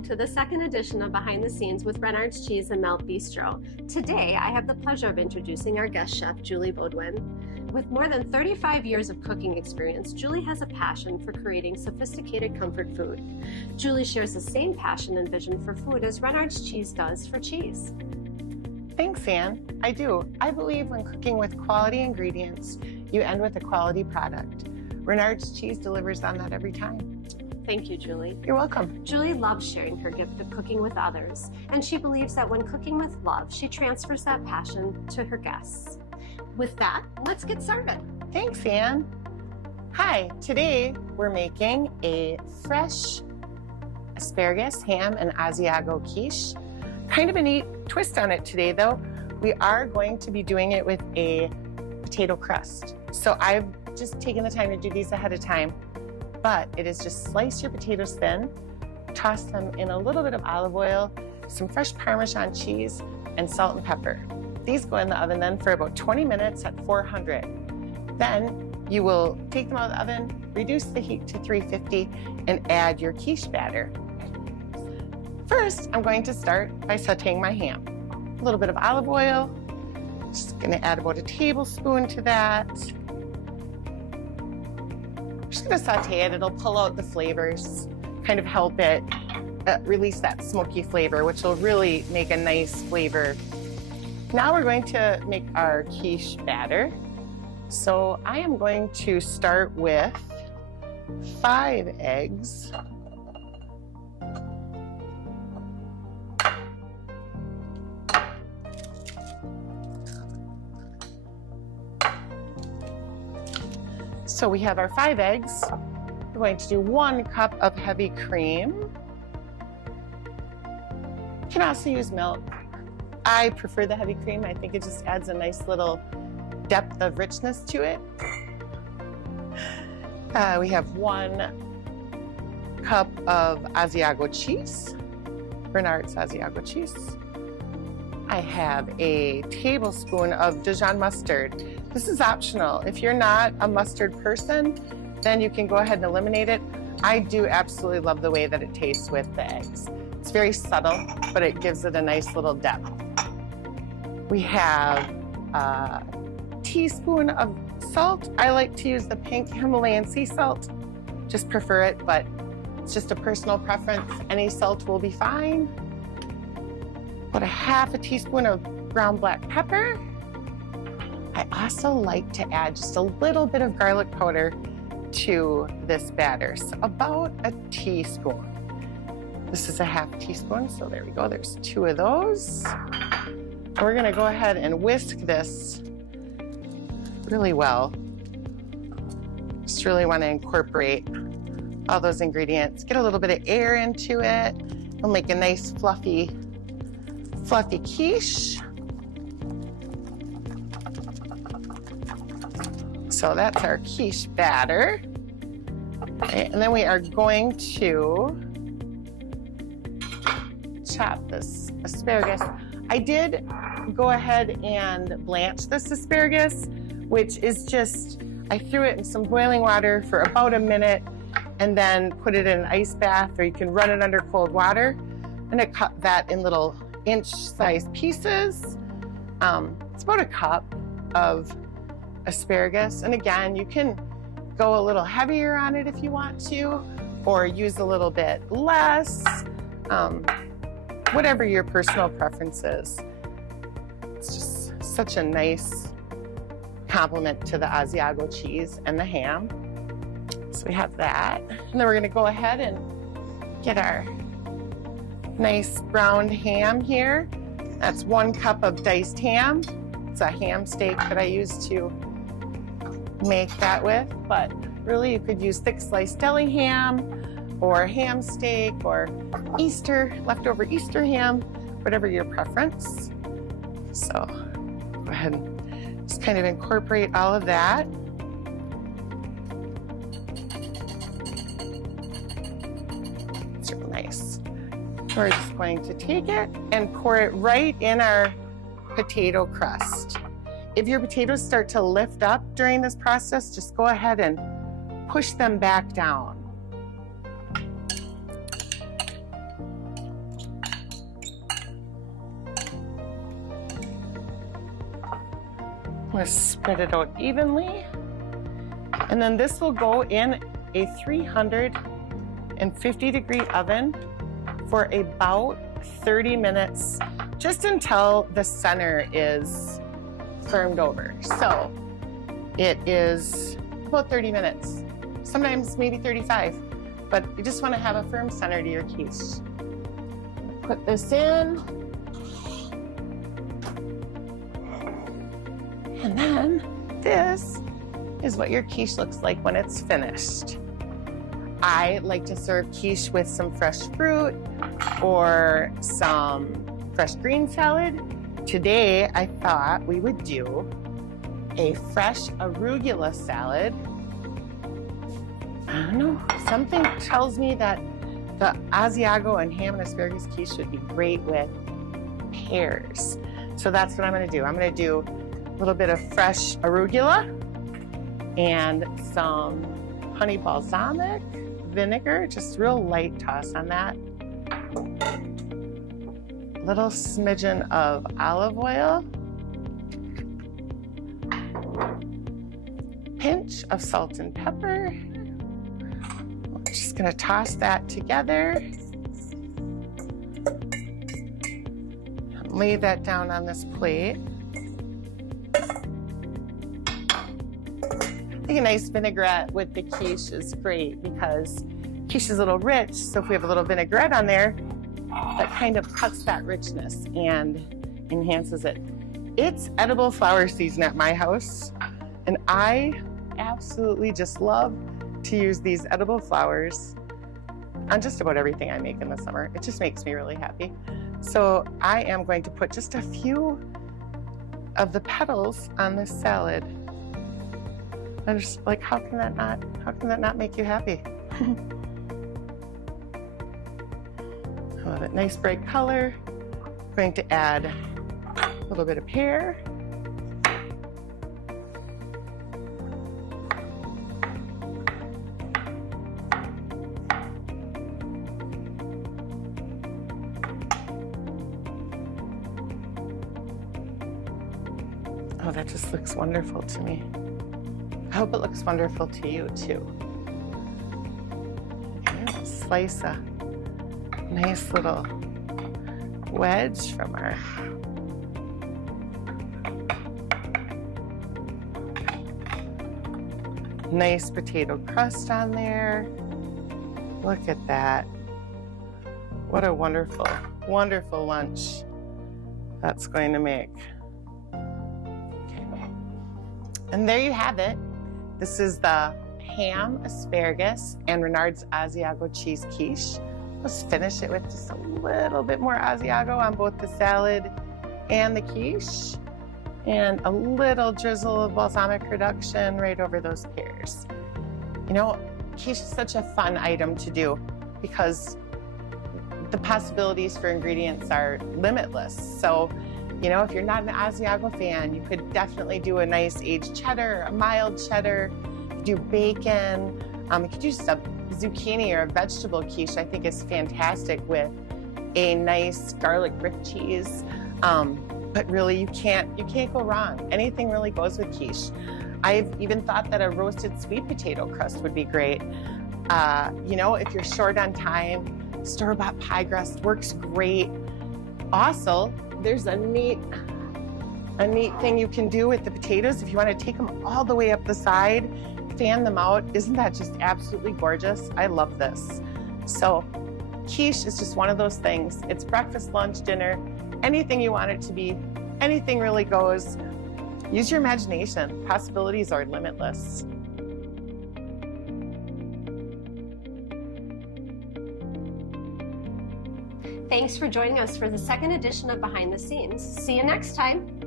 welcome to the second edition of Behind the Scenes with Renard's Cheese and Melt Bistro. Today, I have the pleasure of introducing our guest chef, Julie Beaudoin. With more than 35 years of cooking experience, Julie has a passion for creating sophisticated comfort food. Julie shares the same passion and vision for food as Renard's Cheese does for cheese. Thanks, Anne. I do. I believe when cooking with quality ingredients, you end with a quality product. Renard's Cheese delivers on that every time. Thank you, Julie. You're welcome. Julie loves sharing her gift of cooking with others, and she believes that when cooking with love, she transfers that passion to her guests. With that, let's get started. Thanks, Anne. Hi, today we're making a fresh asparagus, ham, and Asiago quiche. Kind of a neat twist on it today, though. We are going to be doing it with a potato crust. So I've just taken the time to do these ahead of time. But it is just slice your potatoes thin, toss them in a little bit of olive oil, some fresh Parmesan cheese, and salt and pepper. These go in the oven then for about 20 minutes at 400. Then you will take them out of the oven, reduce the heat to 350, and add your quiche batter. First, I'm going to start by sauteing my ham. A little bit of olive oil, just gonna add about a tablespoon to that. Just gonna saute it. It'll pull out the flavors, kind of help it release that smoky flavor, which will really make a nice flavor. Now we're going to make our quiche batter. So I am going to start with 5 eggs. So we have our 5 eggs. We're going to do 1 cup of heavy cream. You can also use milk. I prefer the heavy cream. I think it just adds a nice little depth of richness to it. We have 1 cup of Asiago cheese, Renard's Asiago cheese. I have a tablespoon of Dijon mustard. This is optional. If you're not a mustard person, then you can go ahead and eliminate it. I do absolutely love the way that it tastes with the eggs. It's very subtle, but it gives it a nice little depth. We have a teaspoon of salt. I like to use the pink Himalayan sea salt. Just prefer it, but it's just a personal preference. Any salt will be fine. About a half a teaspoon of ground black pepper. I also like to add just a little bit of garlic powder to this batter, so about a teaspoon. This is a half teaspoon, so there we go. There's 2 of those. We're gonna go ahead and whisk this really well. Just really wanna incorporate all those ingredients. Get a little bit of air into it. It'll make a nice fluffy quiche. So that's our quiche batter. Okay, and then we are going to chop this asparagus. I did go ahead and blanch this asparagus, which is just, I threw it in some boiling water for about a minute and then put it in an ice bath, or you can run it under cold water. And I cut that in little inch-sized pieces. It's about a cup of asparagus, and again, you can go a little heavier on it if you want to, or use a little bit less, whatever your personal preference is. It's just such a nice complement to the Asiago cheese and the ham. So we have that, and then we're going to go ahead and get our nice browned ham here. That's 1 cup of diced ham. It's a ham steak that I use to make that with, but really you could use thick sliced deli ham or ham steak or leftover Easter ham, whatever your preference. So go ahead and just kind of incorporate all of that. It's real nice. We're just going to take it and pour it right in our potato crust. If your potatoes start to lift up during this process, just go ahead and push them back down. going to spread it out evenly. And then this will go in a 350-degree oven for about 30 minutes, just until the center is firmed over. So it is about 30 minutes, sometimes maybe 35, but you just want to have a firm center to your quiche. Put this in, and then this is what your quiche looks like when it's finished. I like to serve quiche with some fresh fruit or some fresh green salad. Today, I thought we would do a fresh arugula salad. I don't know, something tells me that the Asiago and ham and asparagus quiche would be great with pears. So that's what I'm gonna do. I'm gonna do a little bit of fresh arugula and some honey balsamic vinegar, just real light toss on that. Little smidgen of olive oil. Pinch of salt and pepper. I'm just gonna toss that together. Lay that down on this plate. I think a nice vinaigrette with the quiche is great because quiche is a little rich, so if we have a little vinaigrette on there, that kind of cuts that richness and enhances it. It's edible flower season at my house, and I absolutely just love to use these edible flowers on just about everything I make in the summer. It just makes me really happy. So I am going to put just a few of the petals on this salad. I'm just like, how can that not make you happy? I love it. Nice bright color. I'm going to add a little bit of pear. Oh, that just looks wonderful to me. I hope it looks wonderful to you too. Okay, we'll slice a nice little wedge from our nice potato crust on there. Look at that. What a wonderful, wonderful lunch that's going to make. Okay. And there you have it. This is the ham, asparagus, and Renard's Asiago cheese quiche. Let's finish it with just a little bit more Asiago on both the salad and the quiche, and a little drizzle of balsamic reduction right over those pears. You know, quiche is such a fun item to do because the possibilities for ingredients are limitless. So, you know, if you're not an Asiago fan, you could definitely do a nice aged cheddar, a mild cheddar, you could do bacon, you could do some zucchini or a vegetable quiche. I think is fantastic with a nice garlic brick cheese. But really, you can't go wrong. Anything really goes with quiche. I've even thought that a roasted sweet potato crust would be great. You know, if you're short on time, store-bought pie crust works great. Also, there's a neat thing you can do with the potatoes. If you want to take them all the way up the side, fan them out. Isn't that just absolutely gorgeous? I love this. So quiche is just one of those things. It's breakfast, lunch, dinner, anything you want it to be. Anything really goes. Use your imagination. Possibilities are limitless. Thanks for joining us for the second edition of Behind the Scenes. See you next time.